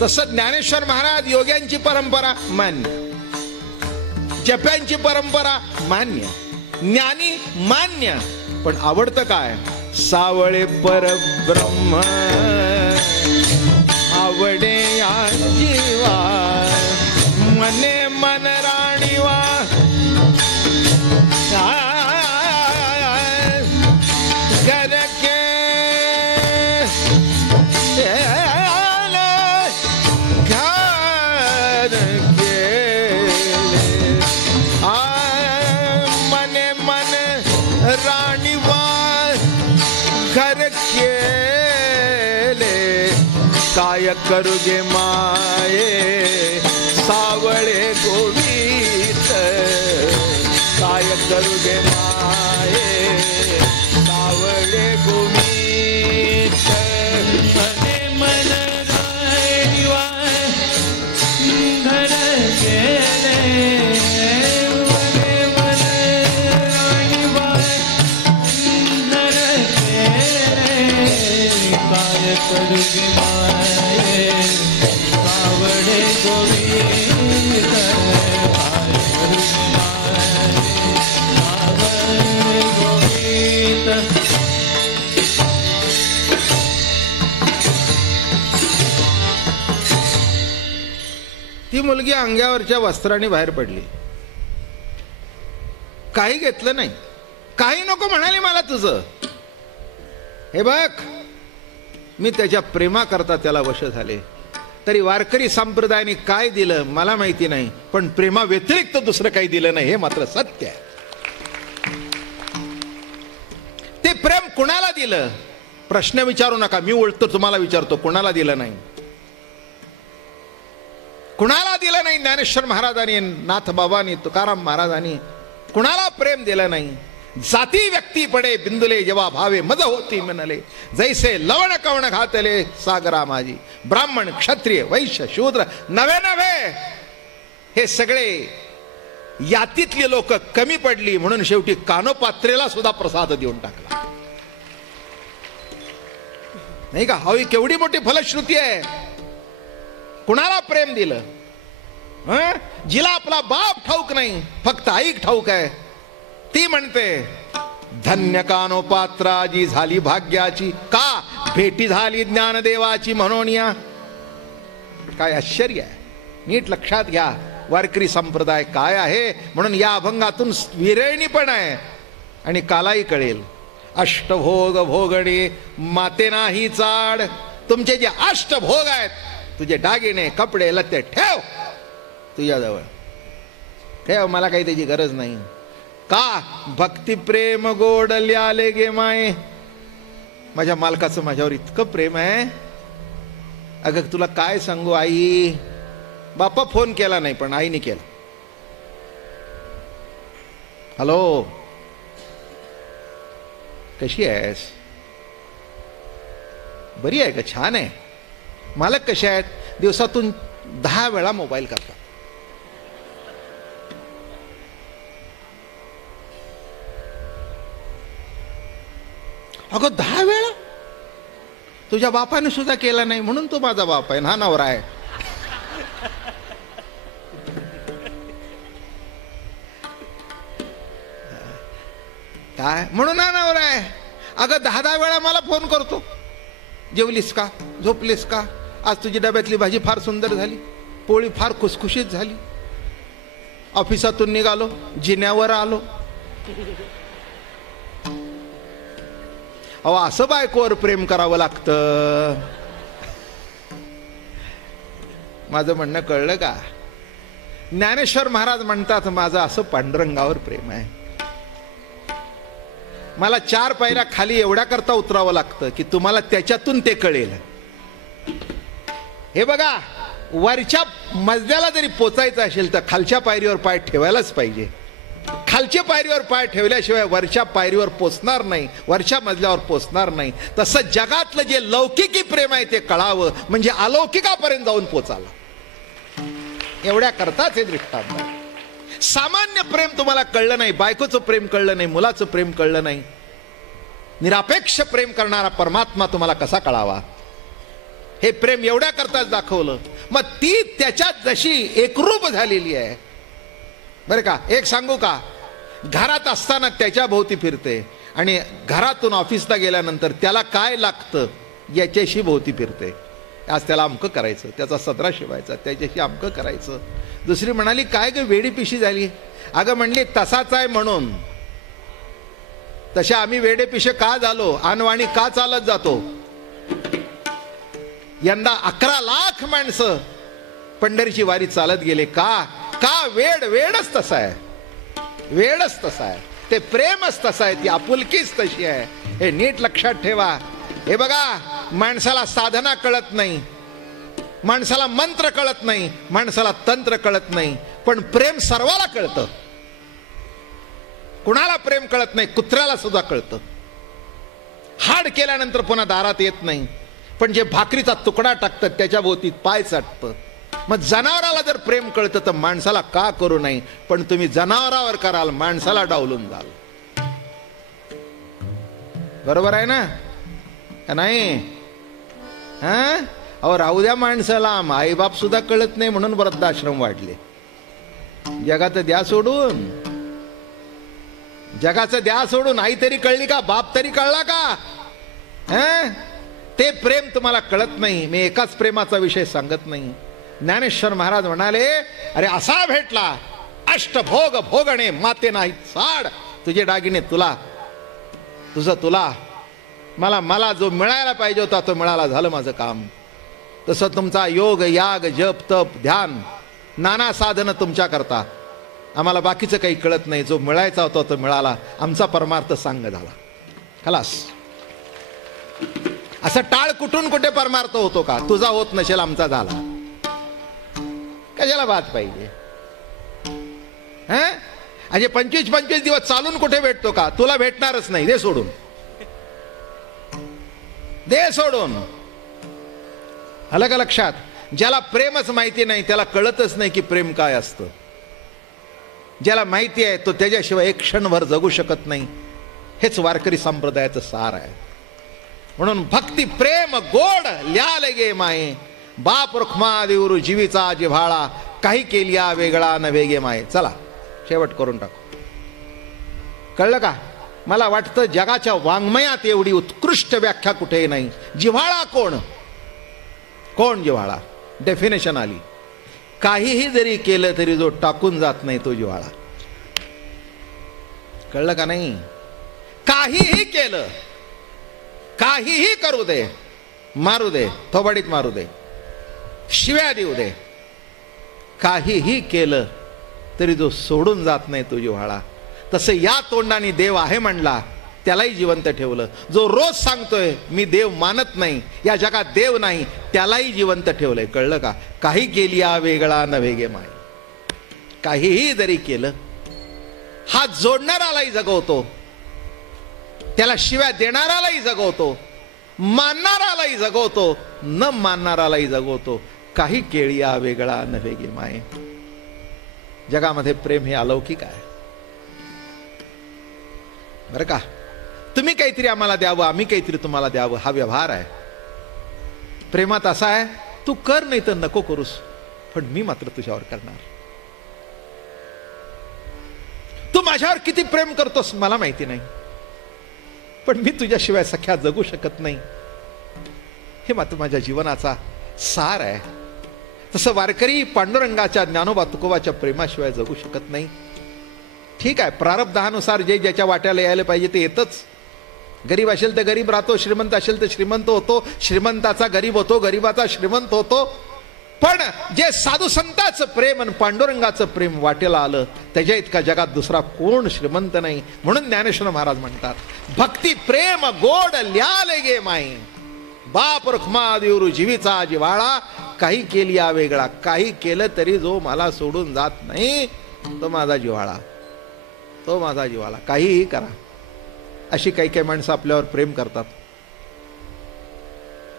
तसं ज्ञानेश्वर महाराज योग्यांची परंपरा मान्य, जप्यांची परंपरा मान्य, ज्ञानी मान्य, पण आवडतं काय? सावळे परब्रह्म आवडे या जीवा, मने मन राणीवा घर के घर के मने मन राणीवा घर केले, काय करुगे माये सावळे गोवित, काय करुगे माये सावळे गोवित, मने मन राणीवा घर केले, मने मन राणीवा घर केले, काय करुगे माये सावळे गोवित, काय करुगे माये सावळे गोवित. ती मुलगी अंगावरच्या वस्त्राने बाहेर पडली, काही घेतलं नाही, काही नको म्हणाले मला तुझं. हे बघ, मी त्याच्या प्रेमाकरता त्याला वश झाले. तरी वारकरी संप्रदायाने काय दिलं मला माहिती नाही, पण प्रेमा व्यतिरिक्त दुसरं काही दिलं नाही हे मात्र सत्य आहे. ते प्रेम कुणाला दिलं प्रश्न विचारू नका, मी उलट तुम्हाला विचारतो, कुणाला दिलं नाही? कुणाला दिलं नाही? ज्ञानेश्वर महाराजांनी, नाथबाबांनी, तुकाराम महाराजांनी कुणाला प्रेम दिलं नाही? जाती व्यक्ती पडे बिंदुले जेव्हा भावे मज होती मनले, जैसे लवण कवण घातले सागरा माझी, ब्राह्मण क्षत्रिय वैश्य शूद्र नवे नवे हे सगळे यातीतले लोक कमी पडली, म्हणून शेवटी कानोपात्रेला सुद्धा प्रसाद देऊन टाकला, नाही का? हवी केवढी मोठी फलश्रुती आहे. कुणाला प्रेम दिलं? जिला आपला बाप ठाऊक नाही, फक्त आईक ठाऊक आहे, ती म्हणते धन्य कानोपात्राजी झाली भाग्याची, का भेटी झाली ज्ञानदेवाची म्हणून. या काय आश्चर्य आहे, नीट लक्षात घ्या वारकरी संप्रदाय काय आहे. म्हणून या अभंगातून विरळणी पण आहे आणि कालाही कळेल. अष्टभोग भोगणे माते नाही चाड, तुमचे जे अष्टभोग आहेत, तुझे दागिने कपडे लत्ते ठेव तुझ्याजवळ, ठेव, मला काही त्याची गरज नाही. का? भक्ती प्रेम गोडले आले गे माये, माझ्या मालकाचं माझ्यावर इतकं प्रेम आहे. अगं तुला काय सांगू आई, बापा फोन केला नाही पण आईने केला. हॅलो, कशी आहेस? बरी आहे का? छान आहे. मालक कसे आहेत? दिवसातून 10 वेळा मोबाईल करतात. अगं 10 वेळा? तुझ्या बापाने सुद्धा केला नाही म्हणून तो माझा बाप आहे, हा नवरा आहे. काय म्हणून हा नवरा आहे? अगं 10 वेळा मला फोन करतो, जेवलीस का, झोपलीस का, आज तुझी डब्यातली भाजी फार सुंदर झाली, पोळी फार खुसखुशीत झाली, ऑफिसातून निघालो जिन्यावर आलो. अहो असं बायकोवर प्रेम करावं लागतं. माझं म्हणणं कळलं का? ज्ञानेश्वर महाराज म्हणतात माझं असं पांडुरंगावर प्रेम आहे. मला 4 पायऱ्या खाली एवढ्या करता उतरावं लागतं की तुम्हाला त्याच्यातून ते कळेल. हे बघा, वरच्या मजल्याला जरी पोचायचं असेल तर खालच्या पायरीवर पाय ठेवायलाच पाहिजे. खालच्या पायरीवर पाय ठेवल्याशिवाय वरच्या पायरीवर पोचणार नाही, वरच्या मजल्यावर पोचणार नाही. तसं जगातलं जे लौकिकी प्रेम आहे ते कळावं म्हणजे अलौकिकापर्यंत जाऊन पोचावं, एवढ्या करताच हे दृष्टांत. सामान्य प्रेम तुम्हाला कळलं नाही, बायकोचं प्रेम कळलं नाही, मुलाचं प्रेम कळलं नाही, निरापेक्ष प्रेम करणारा परमात्मा तुम्हाला कसा कळावा हे प्रेम एवढ्या करताच दाखवलं. मग ती त्याच्यात जशी एकरूप झालेली आहे. बरं का, एक सांगू का, घरात असताना त्याच्या भोवती फिरते आणि घरातून ऑफिसला गेल्यानंतर त्याला काय लागतं याच्याशी भोवती फिरते. आज त्याला अमकं करायचं, त्याचा सदरा शिवायचा, त्याच्याशी अमकं करायचं. दुसरी म्हणाली, काय ग वेडी पिशी झाली. अगं म्हणली, तसाच आहे म्हणून. तशा आम्ही वेडे पिशे का झालो, अनवाणी का चालत जातो. यंदा 11 लाख माणसं पंढरीची वारी चालत गेले. का का वेडच तसा आहे, वेडच तसा आहे, ते प्रेमच तसं आहे, ती आपुलकीच तशी आहे. हे नीट लक्षात ठेवा. हे बघा, माणसाला साधना कळत नाही, माणसाला मंत्र कळत नाही, माणसाला तंत्र कळत नाही, पण प्रेम सर्वाला कळतं. कुणाला प्रेम कळत नाही, कुत्र्याला सुद्धा कळतं. हाड केल्यानंतर पुन्हा दारात येत नाही, पण जे भाकरीचा तुकडा टाकतात त्याच्या भोवती पाय चाटतं. मग जनावराला जर प्रेम कळतं तर माणसाला का करू नाही. पण तुम्ही जनावरावर कराल, माणसाला डावलून जाल. बरोबर आहे ना का नाही. हा, अहो राहू द्या माणसाला, आईबाप सुद्धा कळत नाही म्हणून वृद्धाश्रम वाढले. जगाचं द्या सोडून, जगाचं द्या सोडून आई तरी कळली का, बाप तरी कळला का. ते प्रेम तुम्हाला कळत नाही. मी एकाच प्रेमाचा विषय सांगत नाही. ज्ञानेश्वर महाराज म्हणाले, अरे असा भेटला अष्टभोग भोगणे माते नाही साड. तुझे दागिने तुला, तुझं तुला, मला जो मिळायला पाहिजे होता तो मिळाला, झालं माझं काम. तसं तुमचा योग याग जप तप ध्यान नाना साधनं तुमच्या करता, आम्हाला बाकीचं काही कळत नाही. जो मिळायचा होता तो मिळाला, आमचा परमार्थ सांग झाला, खलास. असं टाळ कुठून कुठे परमार्थ होतो का. तुझा होत नसेल, आमचा झाला, कशाला बात पाहिजे. अजे 25-25 दिवस चालून कुठे भेटतो का. तुला भेटणारच नाही, दे सोडून, दे सोडून. आलं का लक्षात. ज्याला प्रेमच माहिती नाही त्याला कळतच नाही की प्रेम काय असतं. ज्याला माहिती आहे तो त्याच्याशिवाय एक क्षणभर जगू शकत नाही. हेच वारकरी संप्रदायाचं सार आहे. म्हणून भक्ती प्रेम गोड ल्याले गे माये, बाप रुक्मा देऊरू जीवीचा जिव्हाळा, काही केलिया वेगळा नव्हे गे माये. चला शेवट करून टाकू. कळलं का. मला वाटतं जगाच्या वाङ्मयात एवढी उत्कृष्ट व्याख्या कुठेही नाही. जिव्हाळा कोण, कोण जिव्हाळा. डेफिनेशन आली. काहीही जरी केलं तरी जो टाकून जात नाही तो जिव्हाळा. कळलं का नाही. काहीही केलं, काहीही करू दे, मारू दे, थोबाडीत मारू दे, शिव्या देऊ दे, काहीही केलं तरी जो सोडून जात नाही तो जिव्हाळा. तसं या तोंडाने देव आहे म्हणला त्यालाही जिवंत ठेवलं. जो रोज सांगतोय मी देव मानत नाही, या जगात देव नाही, त्यालाही जिवंत ठेवलंय. कळलं का. काही केलिया वेगळा नव्हे गे माय. काहीही जरी केलं, हात जोडणारालाही जगवतो, त्याला शिव्या देणारालाही जगवतो, मानणारालाही जगवतो, न मानणारालाही जगवतो. काही केळिया वेगळा नव्हे गे माय. जगामध्ये प्रेम हे अलौकिक आहे. बरं का. तुम्ही काहीतरी आम्हाला द्यावं, आम्ही काहीतरी तुम्हाला द्यावं, हा व्यवहार आहे. प्रेमात असा आहे, तू कर नाही तर नको करूस, पण मी मात्र तुझ्यावर करणार. तू माझ्यावर किती प्रेम करतोस मला माहिती नाही, पण मी तुझ्याशिवाय सख्या जगू शकत नाही. हे मात्र माझ्या जीवनाचा सार आहे. तसं वारकरी पांडुरंगाच्या ज्ञानोबा तुकोबाच्या प्रेमाशिवाय जगू शकत नाही. ठीक आहे, प्रारब्धानुसार जे ज्याच्या वाट्याला यायला पाहिजे ते येतच. गरीब असेल तर गरीब राहतो, श्रीमंत असेल तर श्रीमंत होतो, श्रीमंताचा गरीब होतो, गरीबाचा श्रीमंत होतो. पण जे साधू संतांचं प्रेम आणि पांडुरंगाचं प्रेम वाटेला आलं, त्याच्या इतका जगात दुसरा कोण श्रीमंत नाही. म्हणून ज्ञानेश्वर महाराज म्हणतात, भक्ती प्रेम गोड ल्याले गे माई, बाप रुक्मा देऊरू जीवीचा जिव्हाळा, काही केलिया वेगळा. काही केलं तरी जो मला सोडून जात नाही तो माझा जिव्हाळा, तो माझा जिव्हाळा. काहीही करा. अशी काही काही माणसं आपल्यावर प्रेम करतात,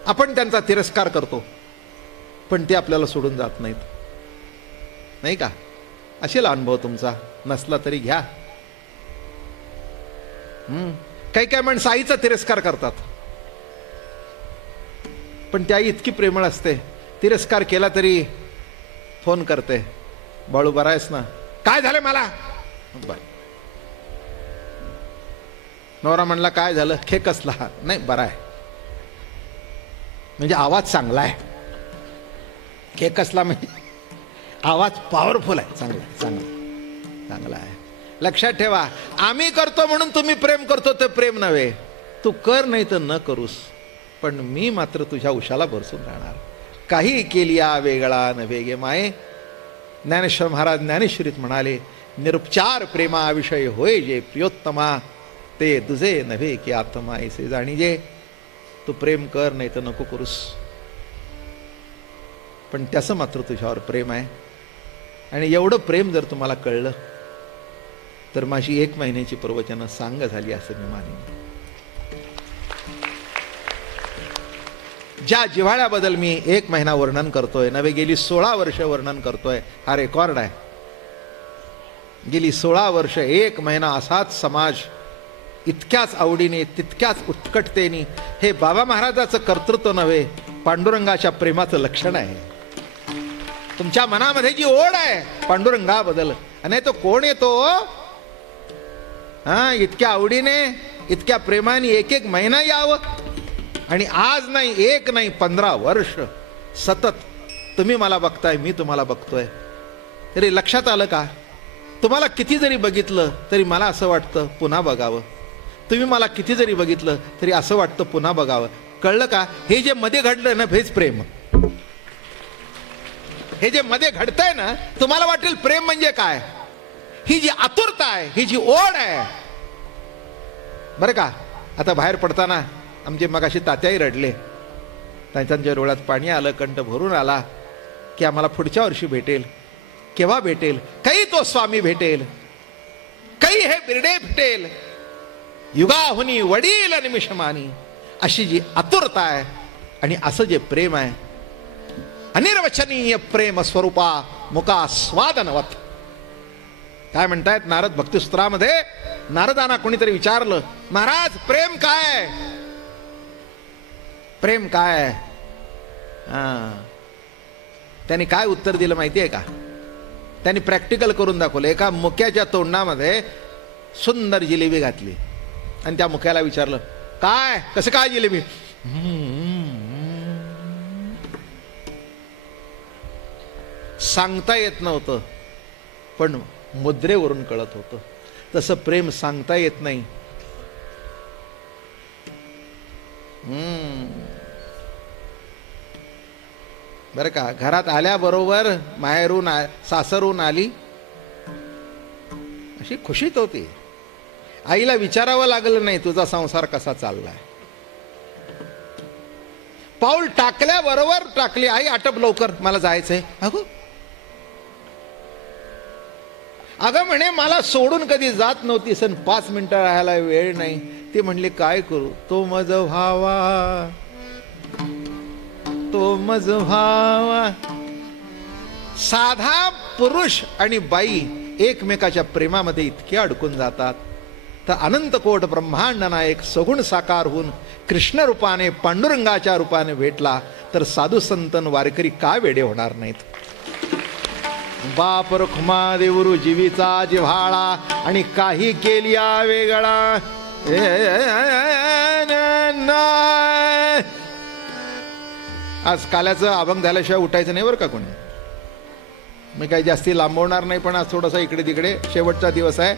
आपण त्यांचा तिरस्कार करतो, पण ते आपल्याला सोडून जात नाहीत. नाही का. असेल अनुभव तुमचा, नसला तरी घ्या. काही काही माणसं आईचा तिरस्कार करतात. पण ती आई इतकी प्रेमळ असते, तिरस्कार केला तरी फोन करते, बाळू बरा आहेस ना, काय झालं मला, बर. नवरा म्हणला काय झालं, खे कसला, नाही बरा आहे, म्हणजे आवाज चांगला आहे. खे कसला म्हणजे आवाज पॉवरफुल आहे, चांगला चांगला चांगला आहे. लक्षात ठेवा, आम्ही करतो म्हणून तुम्ही प्रेम करतो ते प्रेम नव्हे. तू कर नाही तर न करूस, पण मी मात्र तुझ्या उशाला बरसून राहणार. काही केली वेगळा नव्हे गे माये. ज्ञानेश्वर महाराज ज्ञानेश्वरीत म्हणाले, निरुपचार प्रेमाविषय होय जे प्रियोत्तमा, ते तुझे नव्हे की आत्मा ऐसे जाणीजे. तू प्रेम कर नाही तर नको करूस, पण त्याचं मात्र तुझ्यावर प्रेम आहे. आणि एवढं प्रेम जर तुम्हाला कळलं तर माझी 1 महिन्याची प्रवचनं सांग झाली असं मी मानेन. ज्या जिव्हाळ्याबद्दल मी 1 महिना वर्णन करतोय नव्हे, गेली 16 वर्ष वर्णन करतोय, हा रेकॉर्ड आहे. गेली 16 वर्ष 1 महिना असाच समाज इतक्याच आवडीने तितक्याच उत्कटतेने, हे बाबा महाराजाचं कर्तृत्व नव्हे, पांडुरंगाच्या प्रेमाचं लक्षण आहे. तुमच्या मनामध्ये जी ओढ आहे पांडुरंगाबद्दल, आणि तो कोण येतो इतक्या आवडीने इतक्या प्रेमाने 1 महिना यावं, आणि आज नाही 1 नाही 15 वर्ष सतत तुम्ही मला बघताय, मी तुम्हाला बघतोय. तरी लक्षात आलं का, तुम्हाला किती जरी बघितलं तरी मला असं वाटतं पुन्हा बघावं. तुम्ही मला किती जरी बघितलं तरी असं वाटतं पुन्हा बघावं. कळलं का, हे जे मध्ये घडलं ना हेच प्रेम. हे जे मध्ये घडतंय ना, तुम्हाला वाटेल प्रेम म्हणजे काय, ही जी आतुरता आहे, ही जी ओढ आहे. बरं का, आता बाहेर पडताना आमचे मगाशी तात्याही रडले, त्यांच्या डोळ्यात पाणी आलं, कंठ भरून आला की आम्हाला पुढच्या वर्षी भेटेल, केव्हा भेटेल, काही तो स्वामी भेटेल, काही हे बिरडे भेटेल, युगाहुनी वडील निमिषमानी, अशी जी आतुरता आहे आणि असं जे प्रेम आहे, अनिर्वचनीय प्रेम स्वरूपा मुका स्वादनवत. काय म्हणतायत नारद भक्तिसूत्रामध्ये, नारदांना कोणीतरी विचारलं, महाराज प्रेम काय, प्रेम काय. त्यांनी काय उत्तर दिलं माहिती आहे का, त्यांनी प्रॅक्टिकल करून दाखवलं. एका मुक्याच्या तोंडामध्ये सुंदर जिलेबी घातली आणि त्या मुक्याला विचारलं, काय, कसं काय जिलेबी. सांगता येत नव्हतं पण मुद्रेवरून कळत होतं. तसं प्रेम सांगता येत नाही. बरं का, घरात आल्याबरोबर माहेरून सासरून आली अशी खुशीत होती. आईला विचारावं लागलं नाही तुझा संसार कसा चाललाय. पाऊल टाकल्याबरोबर टाकली, आई आटप लवकर मला जायचंय. अगं म्हणे मला सोडून कधी जात नव्हती, सण 5 मिनिटं राहायला वेळ नाही. ती म्हणली काय करू, तो मज व्हावा, तो मज व्हावा. साधा पुरुष आणि बाई एकमेकाच्या प्रेमामध्ये इतके अडकून जातात, तर अनंत कोट ब्रह्मांड नायक सगुण साकार होऊन कृष्ण रूपाने पांडुरंगाच्या रूपाने भेटला, तर साधू संतन वारकरी का वेडे होणार नाहीत. बाप रुक्मा देवरू जीवीचा जिव्हाळा आणि काही केलिया वेगळा. आज काल्याचं अभंग झाल्याशिवाय उठायचं नाही बरं का कोणी. मी काही जास्ती लांबवणार नाही, पण आज थोडासा इकडे तिकडे, शेवटचा दिवस आहे.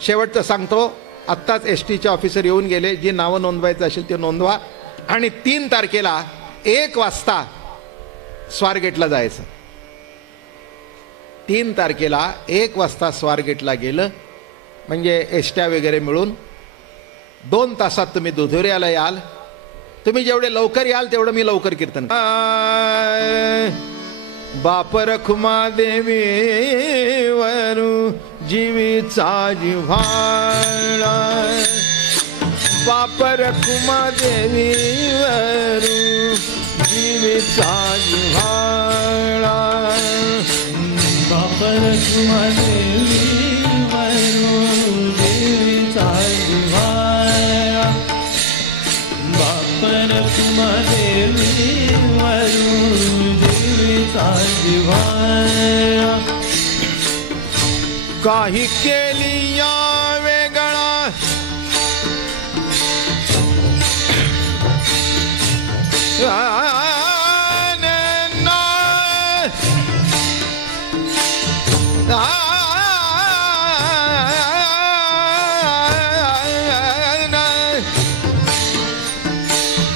शेवटचं सांगतो, आत्ताच STचे ऑफिसर येऊन गेले, जी नावं नोंदवायचं असेल ते नोंदवा. आणि 3 तारखेला 1 वाजता स्वारगेटला जायचं. 3 तारखेला 1 वाजता स्वारगेटला गेलं म्हणजे एसट्या वगैरे मिळून 2 तासात तुम्ही दुधोऱ्याला याल. तुम्ही जेवढे लवकर याल तेवढं मी लवकर कीर्तन. बाप रखुमा देवी वरू जीवीचा जिव्हाळा, बाप रखुमा देवी वरू जीवीचा जिव्हाळा, बाप रखुमा देवी वरू जीवीचा जिव्हाळा, बाप रखुमा देवी जिव्हाळा काही केली या वेगळा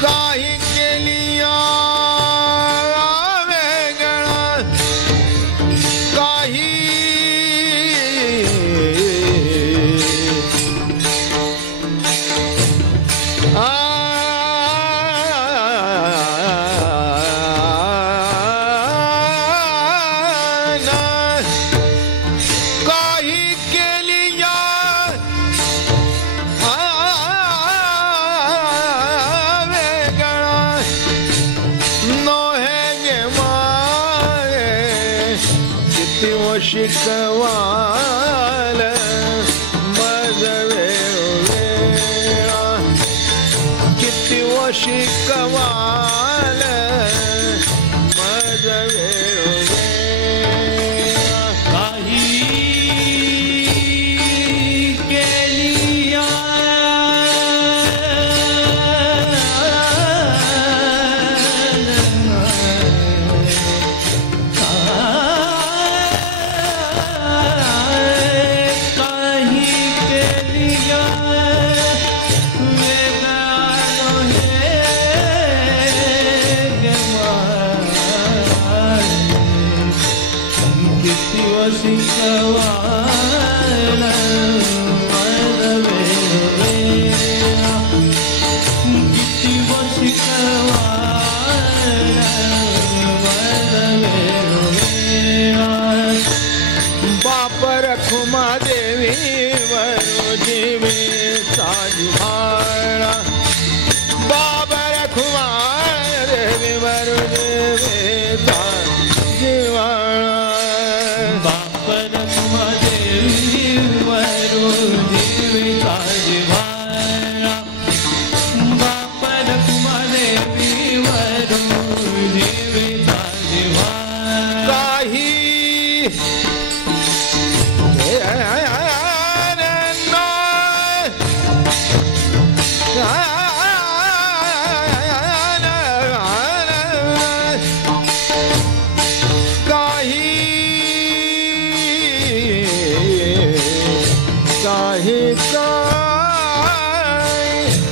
काही केली या वेगळा काही शिकवाल मज वेळा किती व शिकवाल मज वेळा काही केली बाप रखुमा देवी वरो जीवे साजिभाळा बाप रखुमा देवी वरो जीवे साजिभाळा बाप रखुमा देवी वरो जीवे साजिभाळा बाप रखुमा देवी वरो जीवे साजिभाळा काही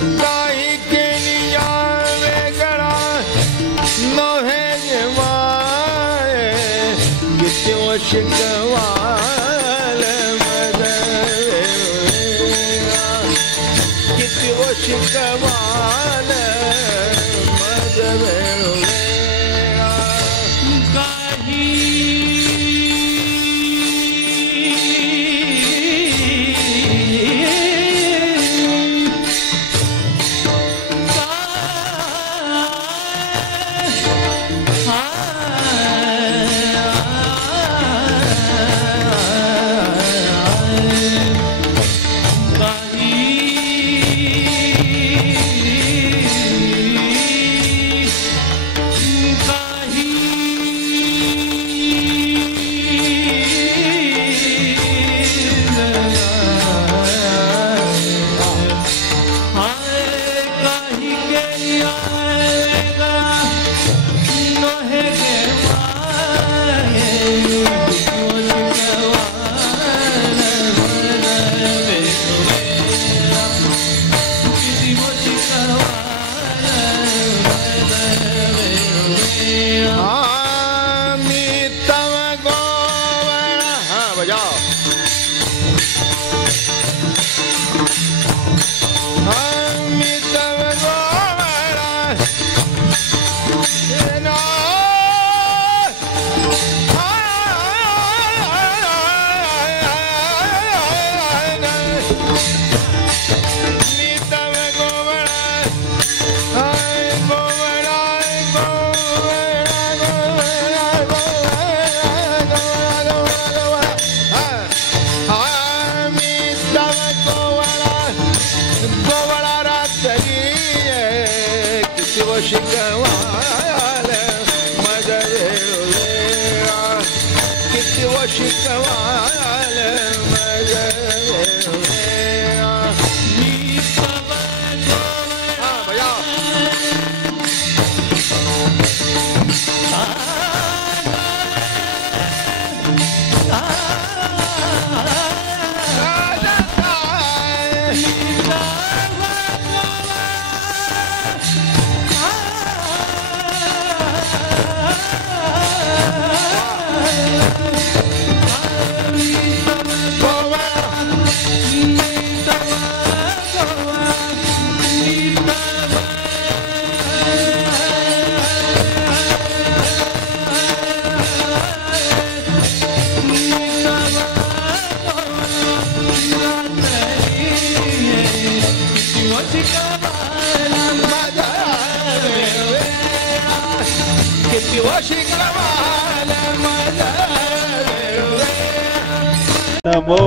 काही केली या वेगळा नव्हे जेव्हा किती व शिकवाल मज वेळा किती व शिकवाल मज वेळा शिकवाल मज वेळोवेळा शिकवाल मज हा भैया नमो